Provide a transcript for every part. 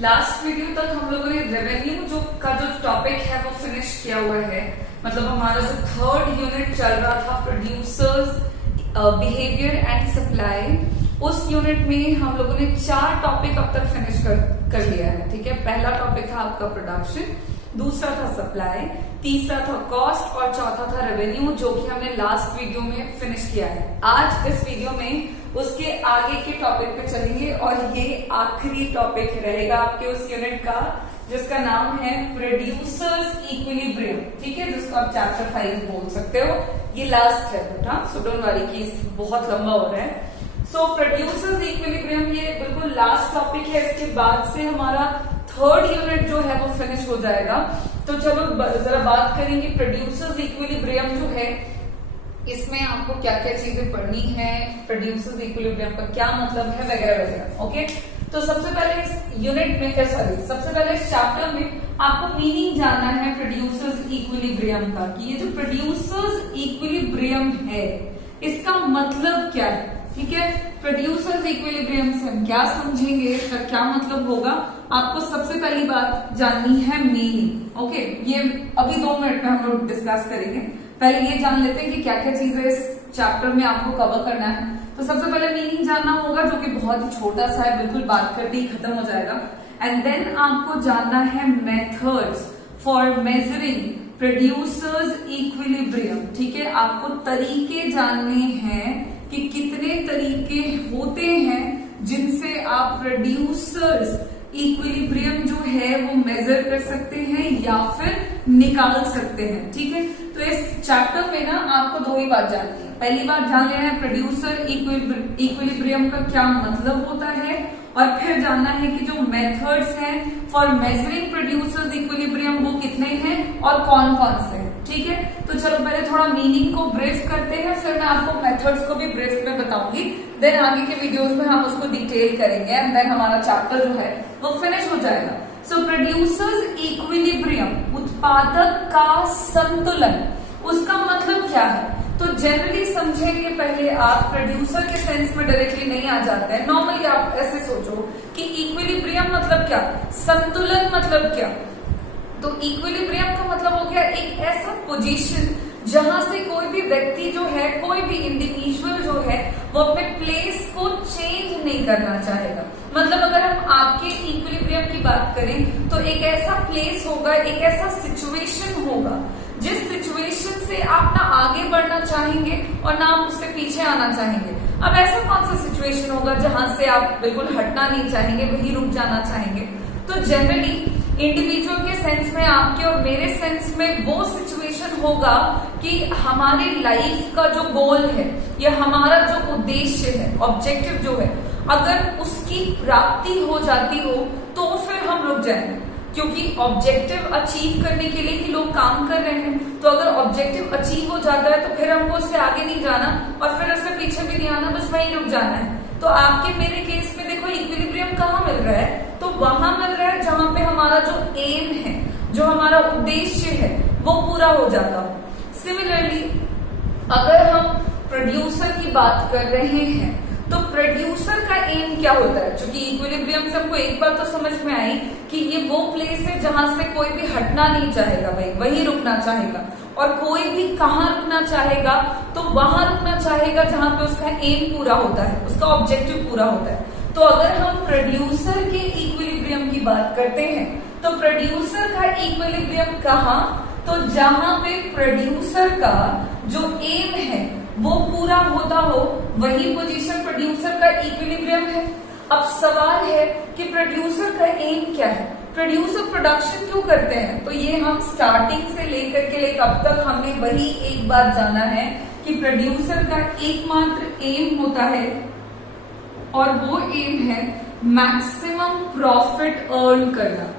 Last video तक हम लोगों ने रेवेन्यू जो टॉपिक है वो फिनिश किया हुआ है। मतलब हमारा जो थर्ड यूनिट चल रहा था प्रोड्यूसर्स बिहेवियर एंड सप्लाई, उस यूनिट में हम लोगों ने 4 टॉपिक अब तक फिनिश कर लिया है। ठीक है, पहला टॉपिक था आपका प्रोडक्शन, दूसरा था सप्लाई, तीसरा था कॉस्ट और चौथा था रेवेन्यू, जो कि हमने लास्ट वीडियो में फिनिश किया है। आज इस वीडियो में उसके आगे के टॉपिक पे चलेंगे और ये आखिरी टॉपिक रहेगा आपके उस यूनिट का, जिसका नाम है प्रोड्यूसर्स इक्विलिब्रियम। ठीक है, जिसको आप चैप्टर 5 बोल सकते हो। ये लास्ट है बेटा, सो डोंट वरी कि बहुत लंबा हो रहा है। सो प्रोड्यूसर्स इक्विलिब्रियम ये बिल्कुल लास्ट टॉपिक है। इसके बाद से हमारा थर्ड यूनिट जो है वो फिनिश हो जाएगा। तो चलो जरा बात करेंगे प्रोड्यूसर्स इक्विलिब्रियम जो है, इसमें आपको क्या क्या चीजें पढ़नी है, प्रोड्यूसर्स इक्विलिब्रियम का क्या मतलब है वगैरह वगैरह। ओके, तो सबसे पहले इस यूनिट में सबसे पहले इस चैप्टर में आपको मीनिंग जानना है प्रोड्यूसर्स इक्विलिब्रियम का, कि ये जो प्रोड्यूसर्स इक्विलिब्रियम है इसका मतलब क्या है। ठीक है, प्रोड्यूसर्स इक्विलिब्रियम से हम क्या समझेंगे, इसका क्या मतलब होगा, आपको सबसे पहली बात जाननी है मीनिंग। ओके, ये अभी 2 मिनट में हम लोग डिस्कस करेंगे। पहले ये जान लेते हैं कि क्या क्या चीजें इस चैप्टर में आपको कवर करना है। तो सबसे पहले मीनिंग जानना होगा, जो कि बहुत ही छोटा सा है, बिल्कुल बात करते ही खत्म हो जाएगा। एंड देन आपको जानना है methods for measuring producers equilibrium. ठीक है, आपको तरीके जानने हैं कि कितने तरीके होते हैं जिनसे आप प्रोड्यूसर्स इक्विलिब्रियम जो है वो मेजर कर सकते हैं या फिर निकाल सकते हैं। ठीक है, तो इस चैप्टर में ना आपको 2 ही बात जाननी है। पहली बात जान लेना है प्रोड्यूसर इक्विलिब्रियम का क्या मतलब होता है, और फिर जानना है कि जो मेथड्स हैं फॉर मेजरिंग प्रोड्यूसर्स इक्विलिब्रियम वो कितने हैं और कौन कौन से हैं। ठीक है, तो चलो पहले थोड़ा मीनिंग को ब्रीफ करते हैं, फिर मैं आपको मेथड्स को भी ब्रीफ में बताऊंगी। देन आगे के वीडियोस में हम उसको डिटेल करेंगे एंड देन हमारा चैप्टर जो है वो फिनिश हो जाएगा। सो प्रोड्यूसर्स इक्विलिब्रियम, उत्पादक का संतुलन, उसका मतलब क्या है। तो जनरली समझेंगे पहले आप, प्रोड्यूसर के सेंस में डायरेक्टली नहीं आ जाते हैं। नॉर्मली आप ऐसे सोचो कि इक्विलिब्रियम मतलब क्या, संतुलन मतलब क्या। तो इक्विलिब्रियम का मतलब हो गया एक ऐसा पोजीशन जहां से कोई भी व्यक्ति जो है, कोई भी इंडिविजुअल जो है, वो अपने प्लेस को चेंज नहीं करना चाहेगा। मतलब अगर हम आपके इक्विलिब्रियम की बात करें तो एक ऐसा प्लेस होगा, एक ऐसा सिचुएशन होगा जिस सिचुएशन से आप ना आगे बढ़ना चाहेंगे और ना आप उससे पीछे आना चाहेंगे। अब ऐसा कौन सा सिचुएशन होगा जहां से आप बिल्कुल हटना नहीं चाहेंगे, वहीं रुक जाना चाहेंगे। तो जनरली इंडिविजुअल के सेंस में, आपके और मेरे सेंस में वो सिचुएशन होगा कि हमारी लाइफ का जो गोल है या हमारा जो उद्देश्य है, ऑब्जेक्टिव जो है, अगर उसकी प्राप्ति हो जाती हो तो फिर हम रुक जाएंगे, क्योंकि ऑब्जेक्टिव अचीव करने के लिए ही लोग काम कर रहे हैं। तो अगर ऑब्जेक्टिव अचीव हो जाता है तो फिर हमको उससे आगे नहीं जाना और फिर उससे पीछे भी नहीं आना, बस वहीं रुक जाना है। तो आपके मेरे केस में देखो इक्विलिब्रियम कहाँ मिल रहा है, तो वहां मिल रहा है जहां पे हमारा जो एम है, जो हमारा उद्देश्य है, वो पूरा हो जाता हो। सिमिलरली अगर हम प्रोड्यूसर की बात कर रहे हैं तो प्रोड्यूसर का एम क्या होता है, क्योंकि इक्विलिब्रियम से हमको एक बात तो समझ में आई कि ये वो प्लेस है जहां से कोई भी हटना नहीं चाहेगा, भाई वहीं रुकना चाहेगा। और कोई भी कहाँ रुकना चाहेगा, तो वहां रुकना चाहेगा जहां पे उसका एम पूरा होता है, उसका ऑब्जेक्टिव पूरा होता है। तो अगर हम प्रोड्यूसर के इक्विलिब्रियम की बात करते हैं तो प्रोड्यूसर का इक्विलिब्रियम कहाँ, तो जहां पे प्रोड्यूसर का जो एम है वो पूरा होता हो, वही पोजीशन प्रोड्यूसर का इक्विलिब्रियम है। अब सवाल है कि प्रोड्यूसर का एम क्या है, प्रोड्यूसर प्रोडक्शन क्यों करते हैं। तो ये हम स्टार्टिंग से लेकर के अब तक हमने वही एक बात जाना है कि प्रोड्यूसर का एकमात्र एम होता है और वो एम है मैक्सिमम प्रॉफिट अर्न करना।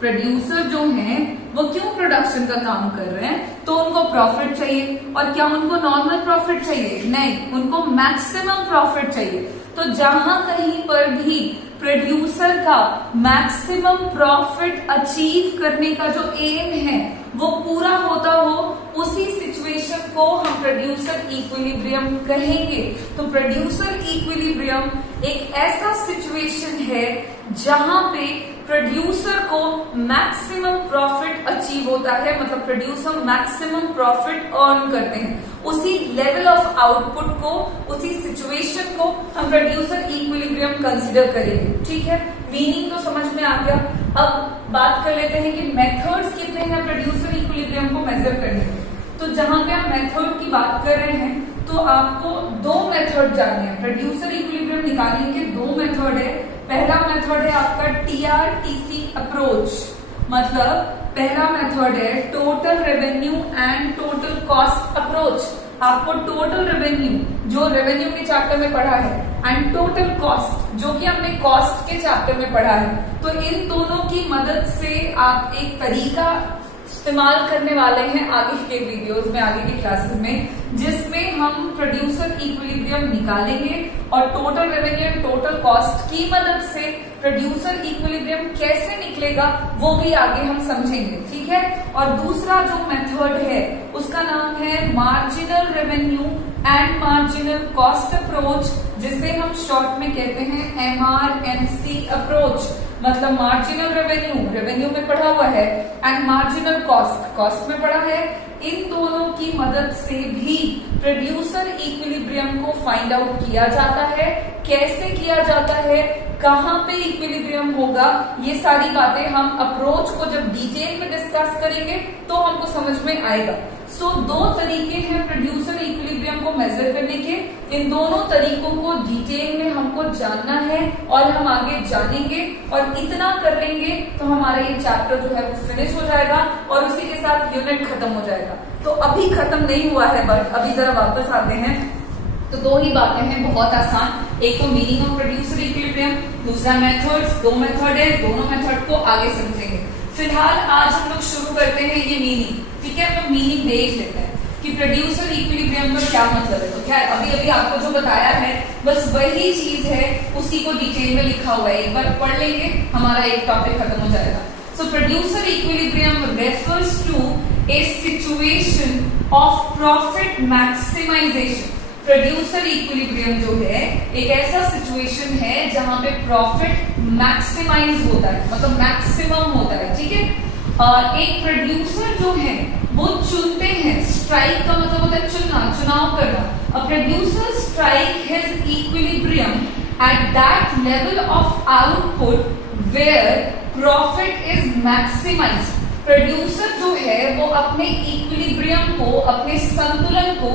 प्रोड्यूसर जो हैं वो क्यों प्रोडक्शन का काम कर रहे हैं, तो उनको प्रॉफिट चाहिए। और क्या उनको नॉर्मल प्रॉफिट चाहिए, नहीं, उनको मैक्सिमम प्रॉफिट चाहिए। तो जहां कहीं पर भी प्रोड्यूसर का मैक्सिमम प्रॉफिट अचीव करने का जो एम है वो पूरा होता हो, उसी सिचुएशन को हम प्रोड्यूसर इक्विलिब्रियम कहेंगे। तो प्रोड्यूसर इक्विलिब्रियम एक ऐसा सिचुएशन है जहां पे प्रोड्यूसर को मैक्सिमम प्रॉफिट अचीव होता है, मतलब प्रोड्यूसर मैक्सिमम प्रॉफिट अर्न करते हैं। उसी लेवल ऑफ आउटपुट को, उसी सिचुएशन को हम प्रोड्यूसर इक्विलिब्रियम कंसिडर करेंगे। ठीक है, मीनिंग तो समझ में आ गया। अब बात कर लेते हैं कि मेथड्स कितने हैं प्रोड्यूसर इक्विलिब्रियम को मेजर करने के। तो जहां पे आप मेथड की बात कर रहे हैं तो आपको दो मेथड जानने हैं। प्रोड्यूसर इक्विलिब्रियम निकालने के दो मेथड है। पहला मेथड है आपका TRTC अप्रोच, मतलब पहला मेथड है total revenue and total cost approach. आपको टोटल रेवेन्यू जो रेवेन्यू के चैप्टर में पढ़ा है एंड टोटल कॉस्ट जो कि हमने कॉस्ट के चैप्टर में पढ़ा है, तो इन दोनों की मदद से आप एक तरीका इस्तेमाल करने वाले हैं आगे के वीडियोस में, आगे की क्लासेस में, जिसमें हम प्रोड्यूसर इक्विलिब्रियम निकालेंगे और total revenue and total cost की मदद से प्रोड्यूसर इक्विलिब्रियम कैसे निकलेगा वो भी आगे हम समझेंगे। ठीक है, और दूसरा जो मेथड है उसका नाम है marginal revenue and marginal cost approach, जिसे हम शॉर्ट में कहते हैं MRMC अप्रोच। मतलब मार्जिनल रेवेन्यू में पढ़ा हुआ है एंड मार्जिनल कॉस्ट में पढ़ा है। इन दोनों की मदद से भी प्रोड्यूसर इक्विलिब्रियम को फाइंड आउट किया जाता है। कैसे किया जाता है, कहां पे इक्विलिब्रियम होगा, ये सारी बातें हम अप्रोच को जब डिटेल में डिस्कस करेंगे तो हमको समझ में आएगा। सो दो तरीके हैं प्रोड्यूसर इक्विलिब्रियम को मेजर करने के। इन दोनों तरीकों को डिटेल में हमको जानना है और हम आगे जानेंगे, और इतना कर लेंगे तो हमारा ये चैप्टर जो है वो फिनिश हो जाएगा और उसी के साथ यूनिट खत्म हो जाएगा। तो अभी खत्म नहीं हुआ है, बट अभी जरा वापस आते हैं। तो दो ही बातें हैं बहुत आसान, एक तो मीनिंग ऑफ प्रोड्यूसर इक्विलिब्रियम, दूसरा मेथड्स। दो मेथड है, दोनों मेथड को आगे समझेंगे। फिलहाल आज हम लोग शुरू करते हैं ये मीनिंग। ठीक है, हम लोग मीनिंग देख लेते हैं कि प्रोड्यूसर इक्विलिब्रियम का क्या मतलब है। तो खैर अभी अभी आपको जो बताया है बस वही चीज है, उसी को डिटेल में लिखा हुआ है। एक बार पढ़ लेंगे, हमारा एक टॉपिक खत्म हो जाएगा। So producer equilibrium refers to a situation of profit maximization. Producer equilibrium जो है एक ऐसा सिचुएशन है जहां पे प्रॉफिट मैक्सिमाइज होता है, मतलब मैक्सिमम होता है। ठीक है, एक प्रोड्यूसर जो है वो चुनते हैं, स्ट्राइक का मतलब होता है चुनना, चुनाव करना। A producer strike his equilibrium at that level of output where profit is maximized. Producer जो है वो अपने इक्विलिब्रियम को, अपने संतुलन को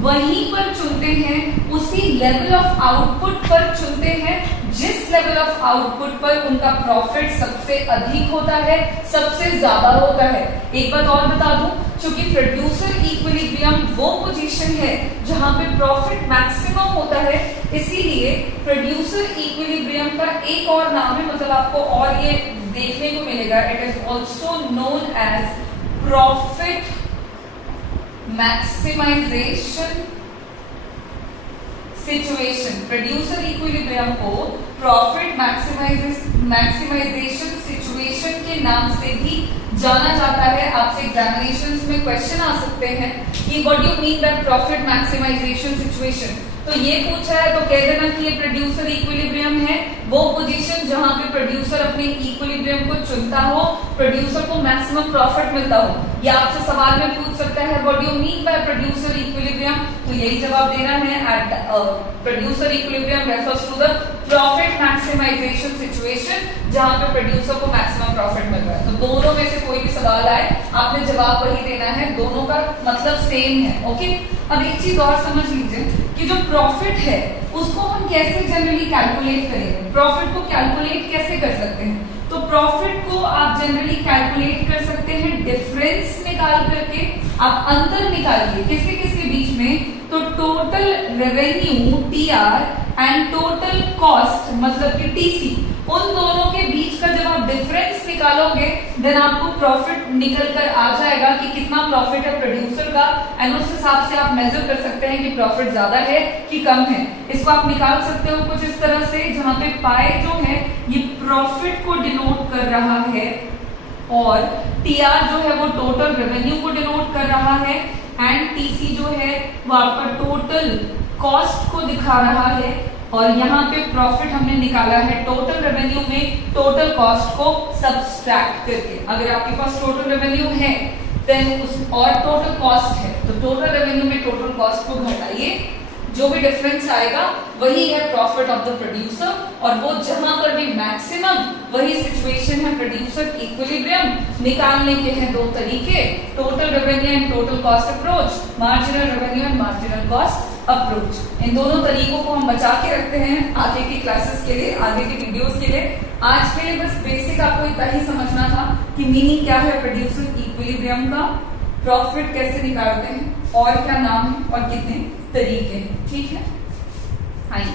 वहीं पर चुनते हैं, उसी लेवल ऑफ आउटपुट पर चुनते हैं जिस लेवल ऑफ आउटपुट पर उनका प्रॉफिट सबसे अधिक होता है, सबसे ज्यादा होता है। एक बात और बता दूं, क्योंकि प्रोड्यूसर इक्विलिब्रियम वो पोजीशन है जहां पे प्रॉफिट मैक्सिमम होता है, इसीलिए प्रोड्यूसर इक्विलिब्रियम का एक और नाम है, मतलब आपको और ये देखने को मिलेगा, it is also known as profit maximization situation. Producer equilibrium को प्रॉफिट मैक्सिमाइजेशन सिचुएशन के नाम से भी जाना जाता है। आपसे एग्जामिनेशंस में क्वेश्चन आ सकते हैं कि what do you mean by profit maximization situation. तो ये पूछा है तो कह देना कि ये प्रोड्यूसर इक्विलिब्रियम है, वो पोजीशन जहां पे प्रोड्यूसर अपने इक्विलिब्रियम को चुनता हो, प्रोड्यूसर को मैक्सिमम प्रॉफिट मिलता हो। या आपसे सवाल में पूछ सकता है what do you mean by producer equilibrium, तो यही जवाब देना है, at producer equilibrium refers to the profit maximization situation जहां पे प्रोड्यूसर को मैक्सिमम प्रॉफिट मिल रहा है। तो दोनों में से कोई भी सवाल आए आपने जवाब वही देना है, दोनों का मतलब सेम है। ओके, अब एक चीज और समझ लीजिए कि जो प्रॉफिट है उसको हम कैसे जनरली कैलकुलेट करेंगे। प्रॉफिट को कैलकुलेट कैसे कर सकते हैं, तो प्रॉफिट को आप जनरली कैलकुलेट कर सकते हैं डिफरेंस निकाल करके। आप अंतर निकालिए किसके किसके बीच में, तो total revenue TR and total cost मतलब कि TC, उन दोनों के बीच का जब आप डिफरेंस निकालोगे देन आपको प्रॉफिट निकल कर आ जाएगा कि कितना प्रॉफिट है प्रोड्यूसर का, एंड उस हिसाब से आप मेजर कर सकते हैं कि प्रॉफिट ज्यादा है कि कम है। इसको आप निकाल सकते हो कुछ इस तरह से, जहां पे पाई जो है ये प्रॉफिट को डिनोट कर रहा है और TR जो है वो टोटल रेवेन्यू को डिनोट कर रहा है, एंड TC जो है वो आपका टोटल कॉस्ट को दिखा रहा है। और यहाँ पे प्रॉफिट हमने निकाला है टोटल रेवेन्यू में टोटल कॉस्ट को सब्सट्रैक्ट करके। अगर आपके पास टोटल रेवेन्यू है देन उस और टोटल कॉस्ट है तो टोटल रेवेन्यू में टोटल कॉस्ट को घटाइए, जो भी डिफरेंस आएगा वही है प्रॉफिट ऑफ द प्रोड्यूसर। और वो जहां पर भी मैक्सिमम वही सिचुएशन है प्रोड्यूसर इक्विलिब्रियम निकालने के हैं दो तरीके, total revenue and total cost approach, marginal revenue and marginal cost approach. इन दोनों तरीकों को हम बचा के रखते हैं आगे की क्लासेस के लिए, आगे की वीडियोस के लिए। आज के लिए बस बेसिक आपको इतना ही समझना था कि मीनिंग क्या है प्रोड्यूसर इक्विलिब्रियम का, प्रॉफिट कैसे निकालते हैं और क्या नाम है और कितने तरीके हैं। ठीक है, आइए